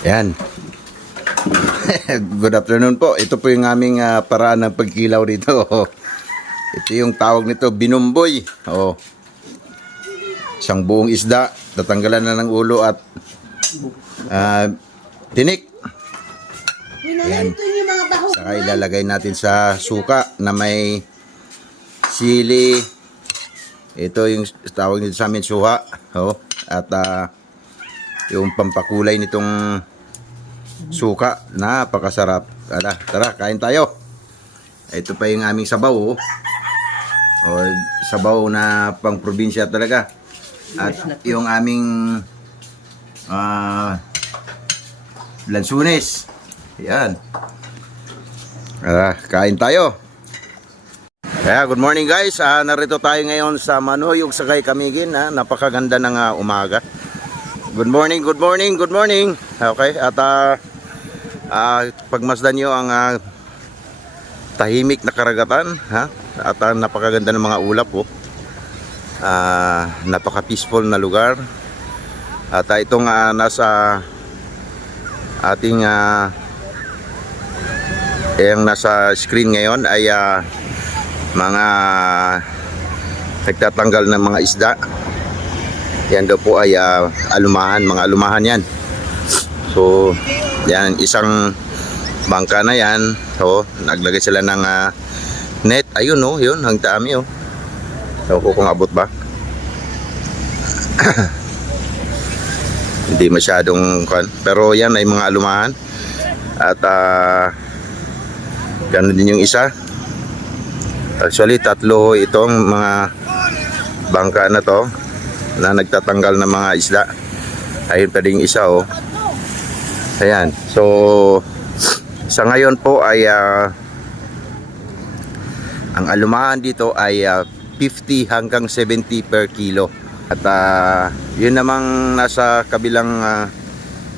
Yan. Good afternoon po. Ito po yung aming ah, paraan ng pagkilaw dito. Ito yung tawag nito, binumboy. Oh. Isang buong isda, tatanggalan na ng ulo at ah, tinik. Yan. Saka ilalagay natin sa suka na may sili. Ito yung tawag nito sa amin suha. Oh. At ah, yung pampakulay nitong suka. Napakasarap. Tara, tara, kain tayo. Ito pa yung aming sabaw. Oh. O, sabaw na pang probinsya talaga. At yung aming ah lansunes. Yan. Tara, kain tayo. Kaya good morning guys. Ah, narito tayo ngayon sa Manuyog sa Kay Kamigin. Ha? Napakaganda ng ah, umaga. Good morning, good morning, good morning. Okay, at ah, ah, pagmasdan nyo ang ah, tahimik na karagatan. Ha? At ah, napakaganda ng mga ulap po. Ah, napaka-peaceful na lugar. At ah, itong ah, nasa ating ah, yung nasa screen ngayon ay ah, mga nagtatanggal ng mga isda. Yan daw po ay ah, alumahan, mga alumahan yan. So, yan isang bangka na yan. So, naglagay sila ng ah, net. Ayun oh, yun, ang dami oh. Ewan ko kung abot ba. Hindi masyadong. Pero yan ay mga alumahan. At ah ganun din yung isa. Actually, tatlo itong mga bangka na to na nagtatanggal ng mga isda. Ayun pa din isa oh. Ayan. So, sa ngayon po ay ah, ang alumahan dito ay ah, 50 hanggang 70 per kilo. At ah, yun namang nasa kabilang ah,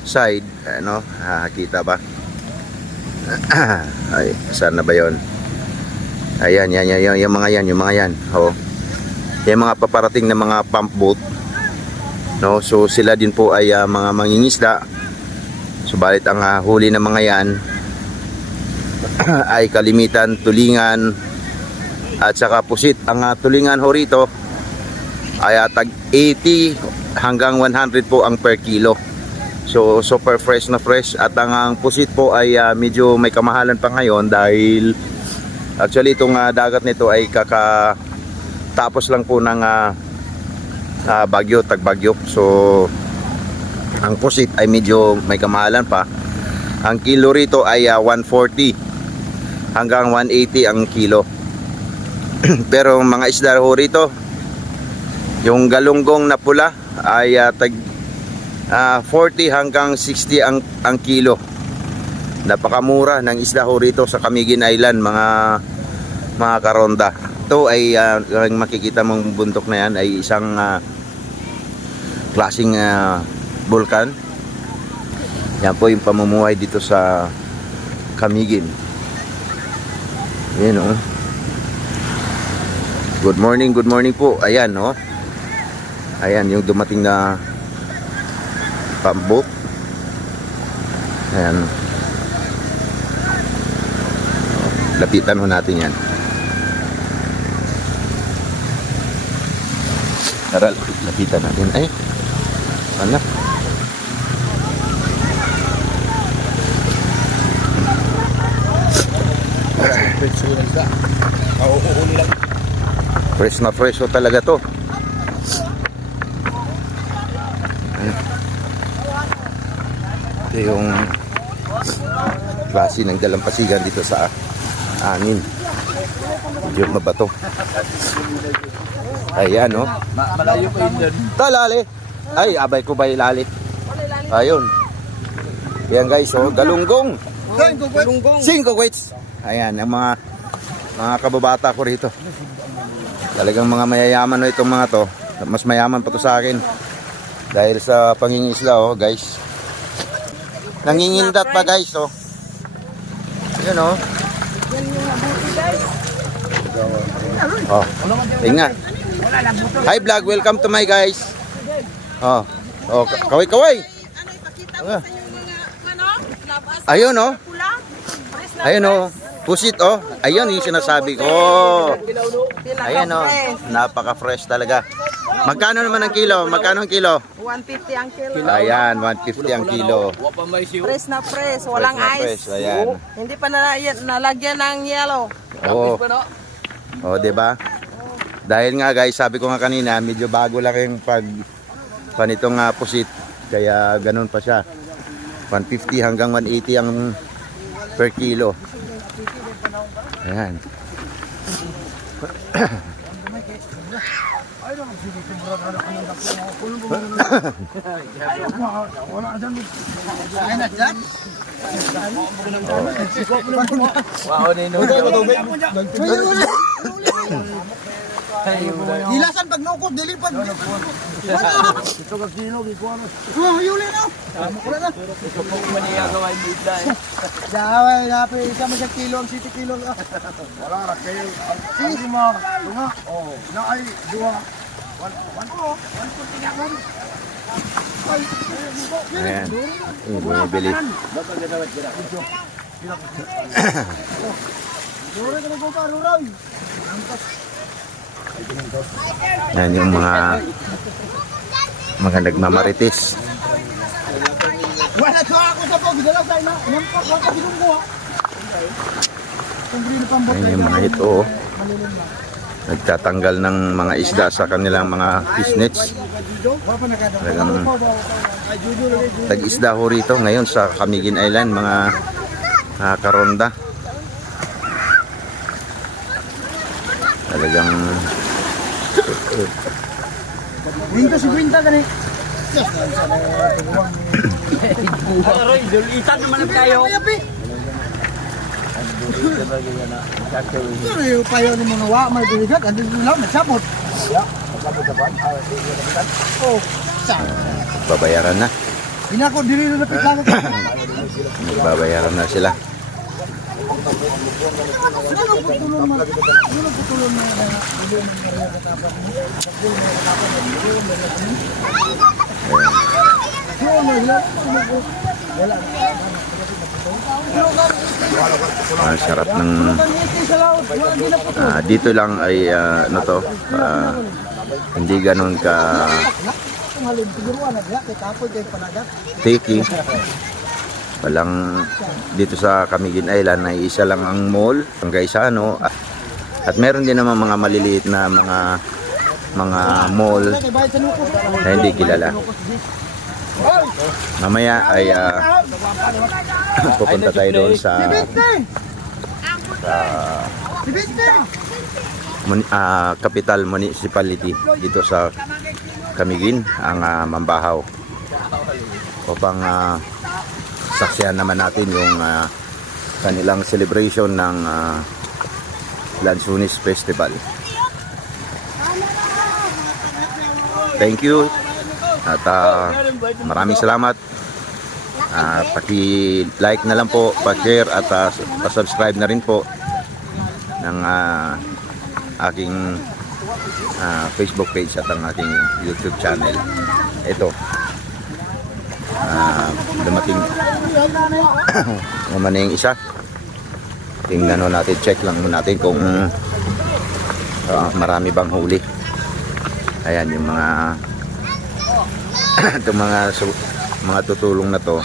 side, ano, ah, kita ba? Ay, saan na ba yon? Ayan, yan, yan, yan, yung mga yan, yung mga yan. Oh. Yung mga paparating na mga pump boat. No, so sila din po ay ah, mga mangingisda. Subalit ang ah, huli ng mga yan ay kalimitan, tulingan, at saka pusit. Ang ah, tulingan ho rito ay ah, tag 80 hanggang 100 po ang per kilo. So super fresh na fresh at ang, ang pusit po ay ah, medyo may kamahalan pa ngayon dahil actually itong ah, dagat nito ay kaka tapos lang po ng ah, ah, bagyo, tagbagyo. So ang pusit ay medyo may kamahalan pa. Ang kilo rito ay ah, 140 hanggang 180 ang kilo. Pero mga isda ho rito, yung galunggong na pula ay ah, tag ah, 40 hanggang 60 ang, ang kilo. Napakamura ng isda ho rito sa Camiguin Island, mga mga karonda. Ito ay ang makikita mong bundok na yan ay isang ah, klaseng ah, bulkan. Yan po yung pamumuhay dito sa Camiguin. Yan oh. Good morning, good morning po. Ayan, no? Ayan, yung dumating na pambok. Ayan. Lapitan ho natin yan. Tara, lapitan natin. Ay, ano? Fresh na fresh ho talaga to. Ito yung klase ng dalampasigan dito sa amin. Medyo mabato. Ayan, no? Malayo pa yun dyan. Talali. Ay, abay ko ba ilali? Ayun. Yan guys, oh, galunggong. Galunggong. Cinco weights. Ayan, ang mga mga kababata ko rito. Talagang mga mayayaman no itong mga to. Mas mayaman pa to sa akin. Dahil sa pangingisla oh, guys. Nangingindat pa guys, oh. Yun oh. Yan yung mabuti guys. Oh. Tingnan. Hi vlog, welcome to my guys. Oh. Oh, kaway kaway. Ano ipakita mo sa yung mga Ayun oh. Ayun oh. Pusit oh. Ayun yung sinasabi ko. Ayun oh. Napaka-fresh talaga. Magkano naman ang kilo? Magkano ang kilo? 150 ang kilo. Ayan, 150 ang kilo. Press na press. Walang Fresh na ice. fresh, ayan. Hindi pa na, nalagyan ng yellow. Oo. Pa no? Oh, 'di ba? Dahil nga guys, sabi ko nga kanina, medyo bago lang yung pag panitong uh, pusit. Kaya ganun pa siya. 150 hanggang 180 ang per kilo. Ayan. Wow, ni no. Hilasan pag nukod, dilipad. Ito ka kilo, gikuha Oh, yuli na. Wala na. Maniya ka may bidla. Daway, napi, isa mo sa kilo, ang city kilo. Wala ra kayo. Sige mo. Tunga. Oh, na ay dua. One, one, oh, one, tiga, one. Ayan. Yung bumibili. Dure ka na ko ka, ruray. Yan yung mga mga nagmamarites. Wala ka ako sa pag, dala sa ina. Nampak, wala ka binunggo ha. Kung green pambot. Yan yung mga ito. oh. Nagtatanggal ng mga isda sa kanilang mga fish nets. Wala pa nakadang. Talagang tag-isda ho rito ngayon sa Camiguin Island, mga ah, karonda. Talagang Winta si Winta gani. Aroy, dulitan naman tayo. Ano yung payo ni mga wa, may biligat, andun din lang, nagsabot. Oh, sa. babayaran na. Inako, dili na napit lang. Babayaran na sila. Ang sarap ng ah, dito lang ay ah, ano to, ah, hindi ganun ka Kung Walang dito sa Camiguin Island ay isa lang ang mall, ang Gaisano. At meron din naman mga maliliit na mga mga mall sa na hindi kilala. Mamaya ay ah, pupunta tayo doon sa sa ah, capital municipality dito sa Camiguin, ang ah, Mambahaw. Upang ah, saksihan naman natin yung ah, kanilang celebration ng uh, Lansunis Festival. Thank you at ah, maraming salamat. Ah, paki-like na lang po, pa-share at ah, pa-subscribe na rin po ng ah, aking ah, Facebook page at ang aking YouTube channel. Ito. Ah, dumating naman na yung isa. Tingnan ho natin, check lang mo natin kung ah, marami bang huli. Ayan yung mga itong mga mga tutulong na to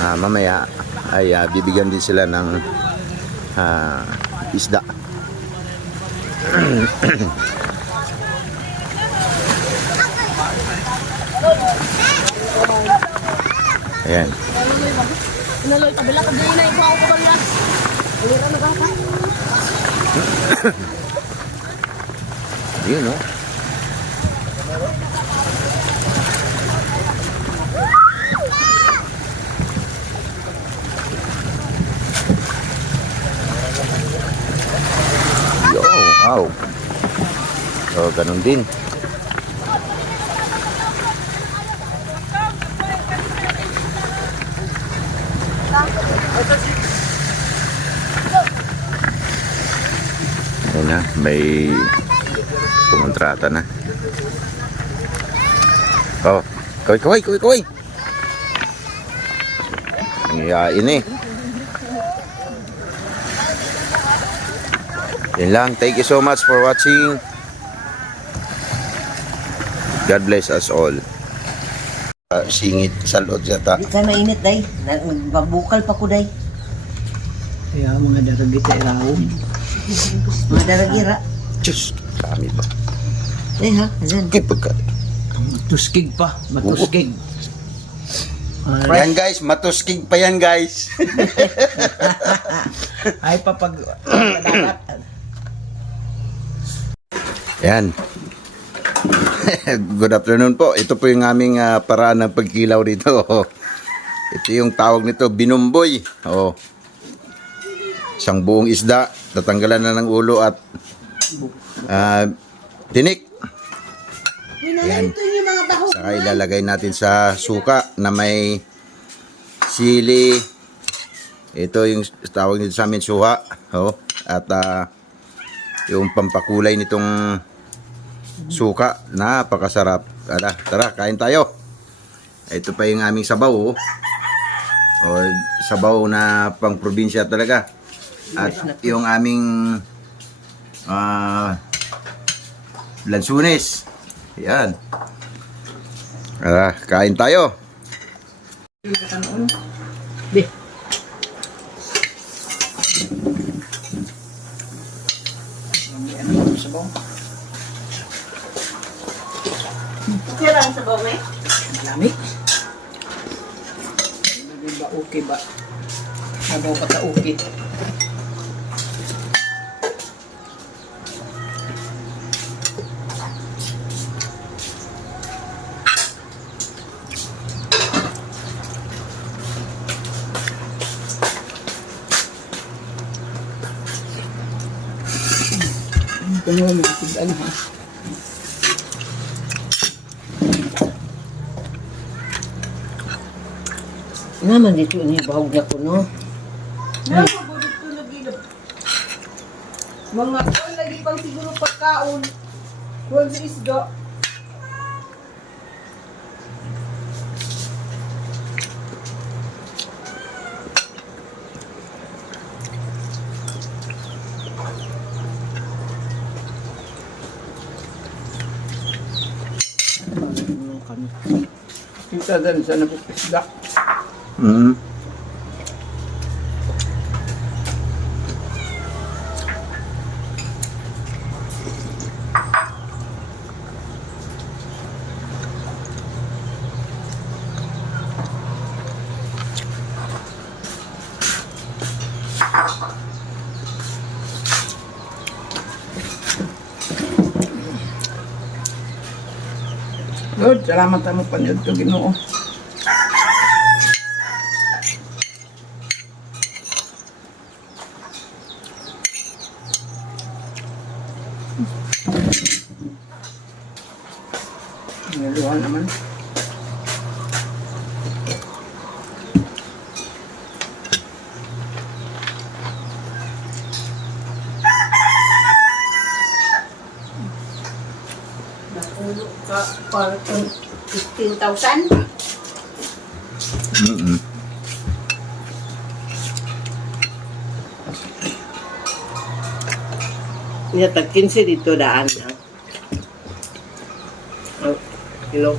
ah, mamaya ay ah, bibigyan din sila ng ah, isda ayan Naloy, kabila ka din na ikaw ako kabila. Ulira na ka yun no Yo, wow. So, ganun din. Ayun na, may kumontrata na. Oh, kaway, kaway, kaway, kaway. Nangiyain eh. Yun lang. Thank you so much for watching. God bless us all. Ah, singit sa loob yata. Di ka mainit, day. Magbabukal pa ko, day. Kaya mga daragit ay raon. Mga daragira. Diyos, kami ba? Day, ha? Ayan. Okay, pagka. Matuskig pa. Matuskig. Yan guys, matuskig pa yan guys. Ay papag... Yan. Good afternoon po. Ito po yung aming ah, paraan ng pagkilaw dito. Ito yung tawag nito, binumboy. Oh. Isang buong isda, tatanggalan na ng ulo at ah, tinik. Yan. Saka ilalagay natin sa suka na may sili. Ito yung tawag nito sa amin suha. Oh. At ah, yung pampakulay nitong suka. Napakasarap. Ala, tara, kain tayo. Ito pa yung aming sabaw. Oh. O, sabaw na pang probinsya talaga. At yung aming ah lansunis. Yan. Tara, kain tayo. Di. Tira ang sabaw, may? Lami. Hindi ba okay ba? Sabaw pa ta okay. Ito mo, may ano ha? Naman dito ni bahog niya ko, no? Mga kuwan lagi pang siguro pagkaon. Kuwan sa isda. Kita dan sa nabukisda. Mm. Lord, salamat mo panyod to ginoo. Kung 15,000. Mm-mm. Iya, tag 15 dito daan. Ha? Oh, kilo.